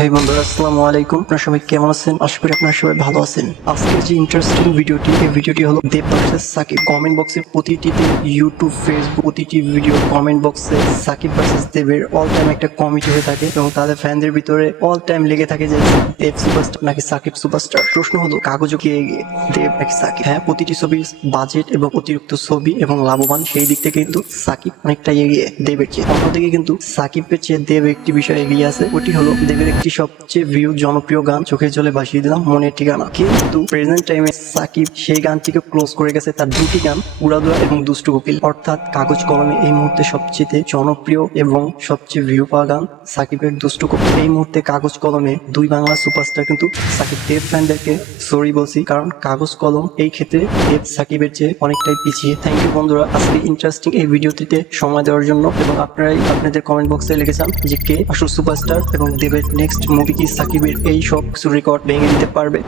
হেই বন্ধুরা, আসসালামু আলাইকুম। আপনারা সবাই কেমন আছেন? আশা করি আপনারা সবাই ভালো আছেন। আজকের যে ইন্টারেস্টিং ভিডিওটি, এই ভিডিওটি হলো দেব ভার্সেস সাকিব। কমেন্ট বক্সের প্রতিটিতে, ইউটিউব, ফেসবুক প্রতিটি ভিডিও কমেন্ট বক্সে সাকিব ভার্সেস দেবের অল টাইম একটা কমিটি হয়ে থাকে এবং তাদের ফ্যানদের ভিতরে অল টাইম লেগে থাকে যে দেব সুপারস্টার নাকি সাকিব সুপারস্টার। প্রশ্ন হলো কাগজে কে এগিয়ে, দেব নাকি সাকিব? হ্যাঁ, প্রতিটি ছবির বাজেট এবং অতিরিক্ত ছবি এবং লাভবান সেই দিক থেকে কিন্তু সাকিব অনেকটা এগিয়ে দেবের চেয়ে। অন্যদিকে কিন্তু সাকিবের চেয়ে দেব একটি বিষয় এগিয়ে আছে, ওটি হলো দেবের একটি সবচেয়ে ভিউ জনপ্রিয় গান চোখের জলে ভাসিয়ে দিলাম মনের ঠিকানা। কিন্তু প্রেজেন্ট টাইমে সাকিব সেই গানটিকে ক্লোজ করে গেছে তার দুটি গান, উড়াদুরা এবং দুষ্টু কোকিল। অর্থাৎ কাগজ কলমে এই মুহূর্তে সবচেয়ে জনপ্রিয় এবং সবচেয়ে ভিউ পাওয়া গান সাকিবের দুষ্টু কোকিল। এই মুহূর্তে কাগজ কলমে দুই বাংলা সুপারস্টার কিন্তু সাকিব। দেব ফ্যানদেরকে সরি বলছি, কারণ কাগজ কলম এই ক্ষেত্রে দেব সাকিবের চেয়ে অনেকটাই পিছিয়ে। থ্যাংক ইউ বন্ধুরা আজকে ইন্টারেস্টিং এই ভিডিওটিতে সময় দেওয়ার জন্য, এবং আপনারাই আপনাদের কমেন্ট বক্সে লিখেছেন যে কে আসল সুপারস্টার এবং দেবের নেক্সট মুভি কি সাকিবের এই সব কিছু রেকর্ড ভেঙে দিতে পারবে।